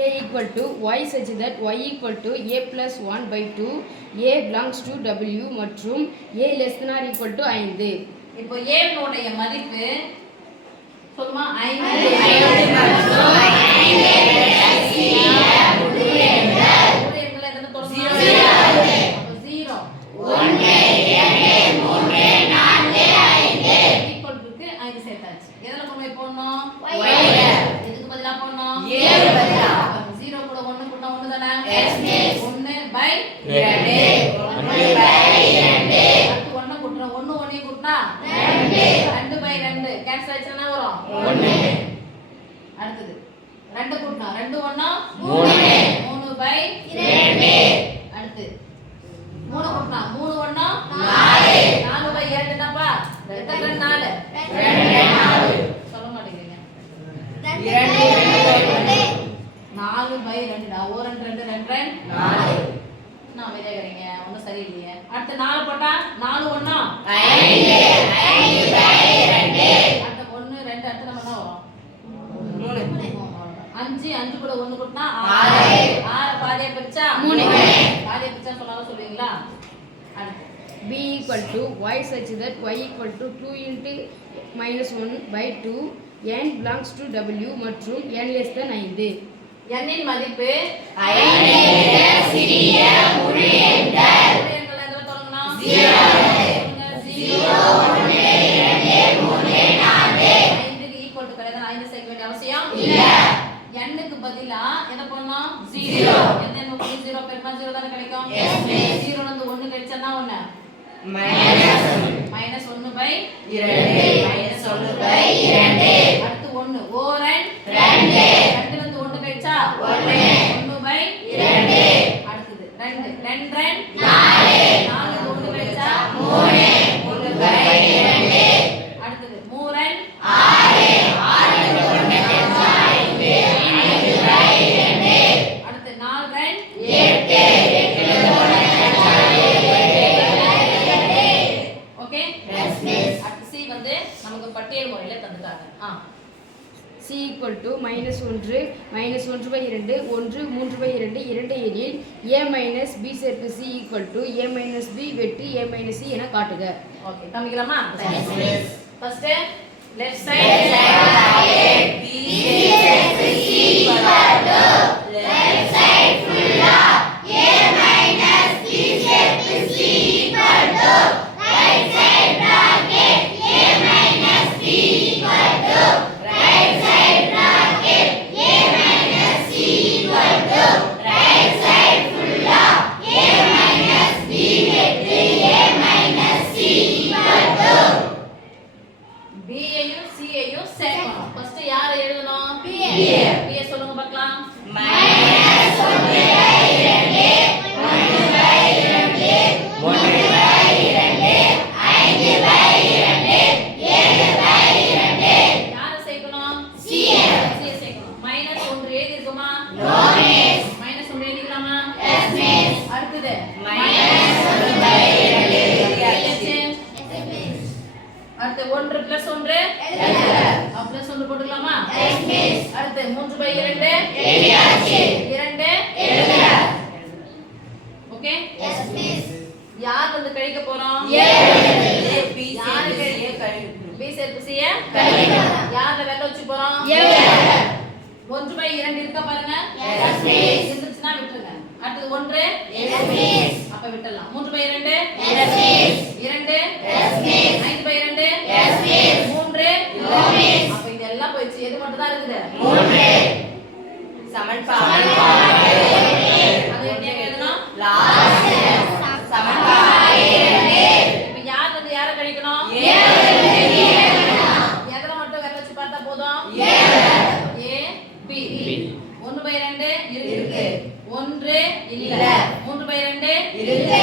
A equal to y such that y equal to a plus 1 by 2 a belongs to w மற்றும் a less than or equal to 5. இப்போ a உடைய மதிப்பு சொல்லுமா 5 அடுத்தது 2 கூட்டினா 2 1 3 by 2 அடுத்து 3 கூட்டினா 3 1 4 4 பை 2 என்னப்பா 2 4 சொல்ல மாட்டேங்கிறீங்க 4 பை 2 டா 1 2 2 4 நான் விளையாடுறீங்க ஒன்றும் சரியில்லையே அடுத்து 4 போட்டா 4 1 5 பை 2 அடுத்து 1 2 அடுத்து நம்ம என்ன வரும் 5 5 கூட 1 கூட்டினா 6 6 பாதியா பிரிச்சா 3 பாதியா பிரிச்சா சொன்னாலும் சொல்லுவீங்களா அடுத்து b equal to y such that y equal to 2 into minus 1 by 2 n belongs to w மற்றும் n less than 5. n இன் மதிப்பு 5 விட சிறிய முழு எண்கள் எண்கள் எதுல தொடங்கணும் 0 1 2 3 4 5 க்கு ஈக்குவல் டு கிடையாது 5 சேர்க்க வேண்டிய அவசியம் இல்ல n க்கு பதிலா என்ன பண்ணனும் 0 n ன் 0 பெருமா 0 தான கிடைக்கும் 0 ல இருந்து 1 கழிச்சா என்ன 1 மைனஸ் 1 பை 2 மைனஸ் 1 பை 2 அடுத்து 1 ஓரன் 2 2 ல இருந்து 1 கழிச்சா 1 1 பை 2 அடுத்து 2 2 2 4 4 ல 1 கழிச்சா 3 1 பை 2 அடுத்து 3 6 6 ல 1 கழிச்சா 5 5 பை 2 அடுத்து 4 8 8 ல 1 கழிச்சா 7 ஓகே எஸ் மிஸ் அடுத்து C வந்து நமக்கு பட்டியல் முறையில தந்துட்டாங்க c equal to minus 1 by 2 1 3 by 2 2 எனில் a minus b சேர்ப்பு c equal to a minus b வெட்டு a minus c என காட்டுக. ஓகே காமிக்கலாமா ஃபர்ஸ்ட் லெஃப்ட் சைடு b சேர்ப்பு c equal to left side ஃபுல்லா a minus b சேர்ப்பு c equal to right side bracket a minus b equal to right side bracket a minus c equal to right side ஃபுல்லா a minus b வெட்டு a minus c equal to b ஐயும் c ஐயும் சேர்க்கணும் first யாரை எழுதணும் b b சொல்லுங்க பார்க்கலாம் minus 1 by 2 1 by 2 3 by 2 5 by 2 7 by 2 யாரை சேர்க்கணும் c c சேர்க்கணும் minus 1 எழுதி இருக்குமா no miss minus 1 எழுதிக்கலாமா yes miss அடுத்து minus 1 by 2 எழுதியாச்சு அடுத்து 1 plus 1 எழுதல plus 1 போட்டுக்கலாமா yes miss அடுத்து 3 by 2 எழுதியாச்சு 2 எழுதல ஓகே yes miss யார் வந்து கழிக்க போறோம் a b யார் கழிக்கணும் b சேர்த்து c கழிக்கணும் யாரை வெல்ல வச்சு போறோம் a 1 by 2 இருக்க பாருங்க yes miss இருந்துச்சுனா விட்டுருங்க அடுத்து 1 yes miss அப்ப விட்டலாம் 3 by 2 yes miss 2 yes miss 5 by 2 yes miss 3 no miss அப்ப இதெல்லாம் போயிச்சு எது மட்டும் தான் இருக்குது 3 சமன்பாடு அது என்ன எழுதணும் லாஸ்ட் சமன்பாடு 2 இப்போ யார் வந்து யாரை கழிக்கணும் a எதல மட்டும் வெல்ல வச்சு பார்த்தா போதும் a b 1 by 2 இருக்கு 1 இல்ல 3 by 2 இருக்கு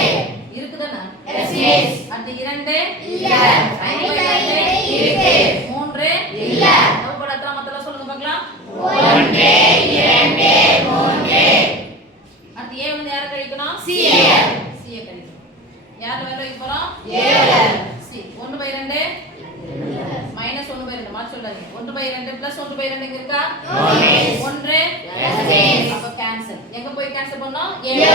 இருக்குதானா yes miss அடுத்து 2 இல்ல 5 by 2 இருக்கு 3 இல்ல நம்ம படத்துல மத்தல சொல்லுங்க பார்க்கலாம் 1 2 3 அடுத்து a வந்து யாரை கழிக்கணும் c கழிக்கணும் யாரை வெல்ல வைக்க போறோம் a c 1 by 2 minus 1 by 2 மாத்தி சொல்லாதீங்க 1 by 2 plus 1 by 2 இங்க இருக்கா 1 yes miss கேன்சல். எங்க போய் கேன்சல் பண்ணோம்? 7.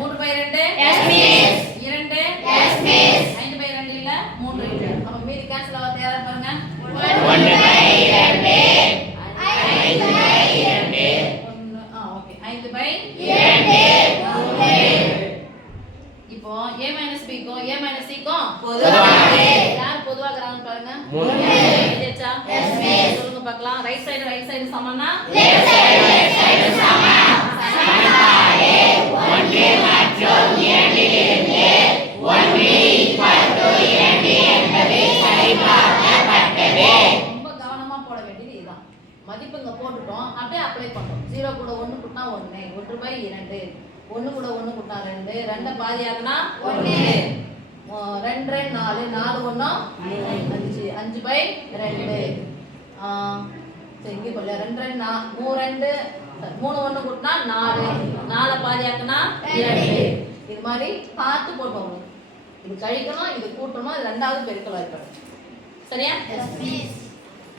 3 by 2 Yes, miss. 2 Yes, miss. 5 by 2 இல்ல 3 இல்ல. அப்ப மீதி கேன்சல் ஆக யாரா பாருங்க? 1 by 2. 5 by 2. Okay 5 by 2. இப்போ a b க்கும் a c க்கும் பொதுவானது. யார் பொதுவாக்குறாங்க பாருங்க. 3. எழுதியாச்சா? Yes, miss. சொல்லுங்க பார்க்கலாம். ரைட் சைடு சமம்னா Left side சமம். சமன்பாடு 1 மற்றும் 2 இலிருந்து 1 2 என்பது சரிபார்க்கப்பட்டது. ரொம்ப கவனமா போட வேண்டியது இதுதான். மதிப்புங்க போட்டுட்டோம். அப்படியே அப்ளை பண்றோம். 0 கூட 1 கூட்டினா 1, 1 பை 2, 1 கூட 1 கூட்டினா 2, 2 பாதி ஆகுனா 1, 2 2 4, 4 1 5, 5 பை 2. சரி இங்கே போல 2 2 3 1 கூட்டினா 4, 4 பாதி ஆகுனா 2. இது மாதிரி பார்த்து போட்டோம். இது கழிக்கணும், இது கூட்டணும், இது ரெண்டாவது பெருக்கல் இருக்கணும். சரியா? Yes, miss.